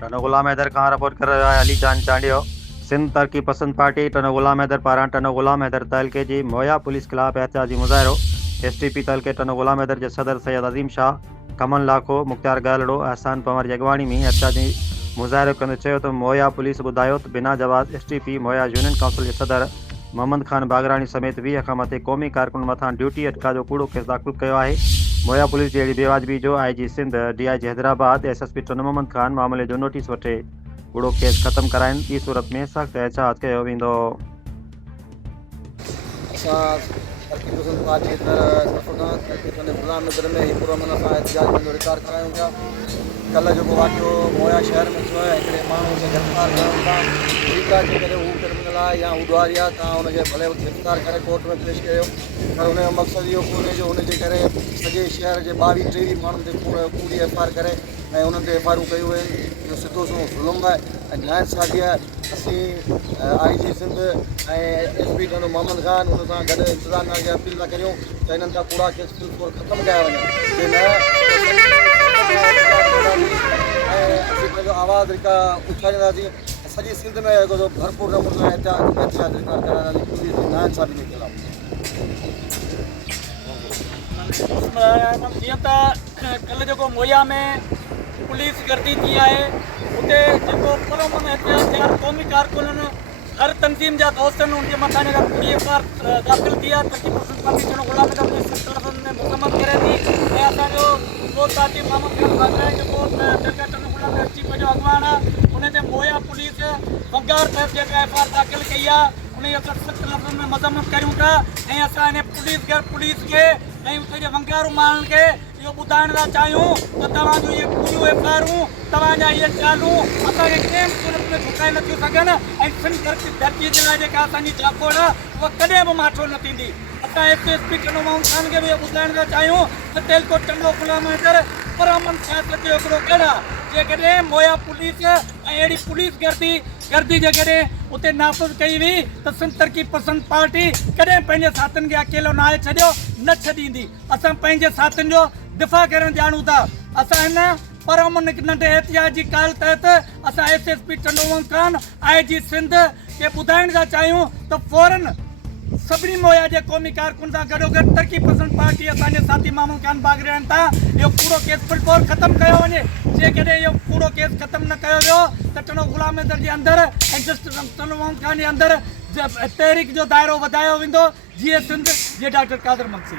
टनो गुलाम हैदर खां रिपोर्ट कर रहा है अली जान चांडियो। सिंध तरक्की पसंद पार्टी टनो गुलाम हैदर पारां टनो गुलाम हैदर तहलके जी मोया पुलिस खिलाफ एहतजाजी मुज़ाहिरो। STP तहलके टनो गुलाम हैदर जे सदर सैयद अज़ीम शाह, कमल लाखो, मुख्तार गालड़ो, एहसान पंवर जी अॻवानी में एहतजाजी मुज़ाहिरो कंदे चयो त मोया पुलिस ॿुधायो त बिना जवाब STP मोया यूनियन काउंसिल जे सदर मोहम्मद खान बागरानी समेत 20 खां मथे क़ौमी कारकुन मथां ड्यूटी अटका जो कूड़ो केस दाख़िल कयो आहे। मोया पुलिस जी अहिड़ी बेवाजिबी जो IG सिंध, DIG हैदराबाद, SSP टनो मोहम्मद खान मामले जो नोटिस वठे कूड़ो केस ख़त्म कराइनि। ॿी सूरत में सख़्त एहतियात कयो वेंदो। तरक्की पसंद पार्टी गुलाम नगर में पुरमन असां एहतजाज जो रिकॉर्ड करायूं पिया। कल्ह जेको वाक़ियो मोया शहर में थियो आहे, हिकिड़े माण्हू खे गिरफ़्तार करण था। ठीकु आहे, जेकॾहिं हू क्रिमिनल आहे या उॾवारी आहे तव्हां हुनखे भले गिरफ़्तार करे कोर्ट में पेश कयो, पर हुनजो मक़सदु इहो कोन्हे जो हुनजे करे सॼे शहर जे 22-23 माण्हुनि ते कूड़ी FIR करे ऐं उन्हनि ते FIR कयूं आहिनि। इहो सिधो सिधो ज़ुल्म आहे ऐं नाइंसाफ़ी आहे। असीं IG सिंध ऐं SP टनो मोहम्मद खान हुन सां गॾु इंतज़ामिया खे अपील था करियूं त हिननि जा कूड़ा केस बिल्कुलु ख़तमु कया वञनि। असीं पंहिंजो आवाज़ उछारींदासीं। सॼी सिंध में भरपूर नमूने एहतियात रिकॉर्ड कराईंदासीं पुलिस जी नाइंसाफ़ी जे खिलाफ़। जीअं त कल्ह जेको मोया में पुलिस गर्दी थी आहे, उते जेको पुरमन एहतियात थिया क़ौमी कारकुननि हर तंज़ीम जा दोस्तनि उनजे मथां जेका कूड़ी FIR दाख़िल थी आहे। तरक्की पसंद पार्टी टनो गुलाम हैदर में मुकमल करे थी ऐं असांजो दोस्त साथी मोहम्मद खान बागरानी जेको टनो गुलाम हैदर STP जो अॻवान आहे, उन ते मोया पुलिस वंगार तहत जेका FIR दाख़िल कई आहे उनजो सख़्त लफ़्ज़नि में मज़म्मत करियूं था ऐं असां इन पुलिस खे ऐं उते जे वंगारू माण्हुनि खे इहो ॿुधाइण था चाहियूं त तव्हांजो इहे कूड़ियूं FIRूं तव्हांजा इहे चालू असांखे कंहिं सूरत में झुकाए नथियूं सघनि ऐं सिंध धरती जे लाइ जेका असांजी जापोड़ आहे उहा कॾहिं बि माठो न थींदी। असां SSP टनो मोहम्मद खान खे बि इहो ॿुधाइण था चाहियूं त तेलकोट टनो गुलाम हैदर पुरमन सियासत जो हिकिड़ो गढ़ आहे। जेकॾहिं मोया पुलिस ऐं अहिड़ी पुलिस गर्दी जेकॾहिं उते नाफ़िज़ कई हुई त सिंध तरक्की पसंद पार्टी कॾहिं पंहिंजे साथियुनि खे अकेलो न आहे छॾियो न छॾींदी। असां पंहिंजे साथियुनि जो दिफ़ा करणु ॼाणूं था। असां हिन पुरमन नंढे एहतियात जी काल तहत असां SSP टनो मोहम्मद खान IG सिंध खे ॿुधाइण था चाहियूं त फ़ौरन सभिनी मोया जे क़ौमी कारकुन सां गॾोगॾु तरक्की पसंद पार्टी असांजे साथी मोहम्मद खान बागरानी तां इहो कूड़ो केस बिल्कुलु ख़त्मु कयो वञे। जेकॾहिं इहो कूड़ो केस ख़त्मु न कयो वियो त टनो गुलाम हैदर जे अंदरि ऐं टनो मोहम्मद खान जे अंदरि तहरीक जो दाइरो वधायो वेंदो। GS सिंध जे डॉक्टर कादर मक्सी।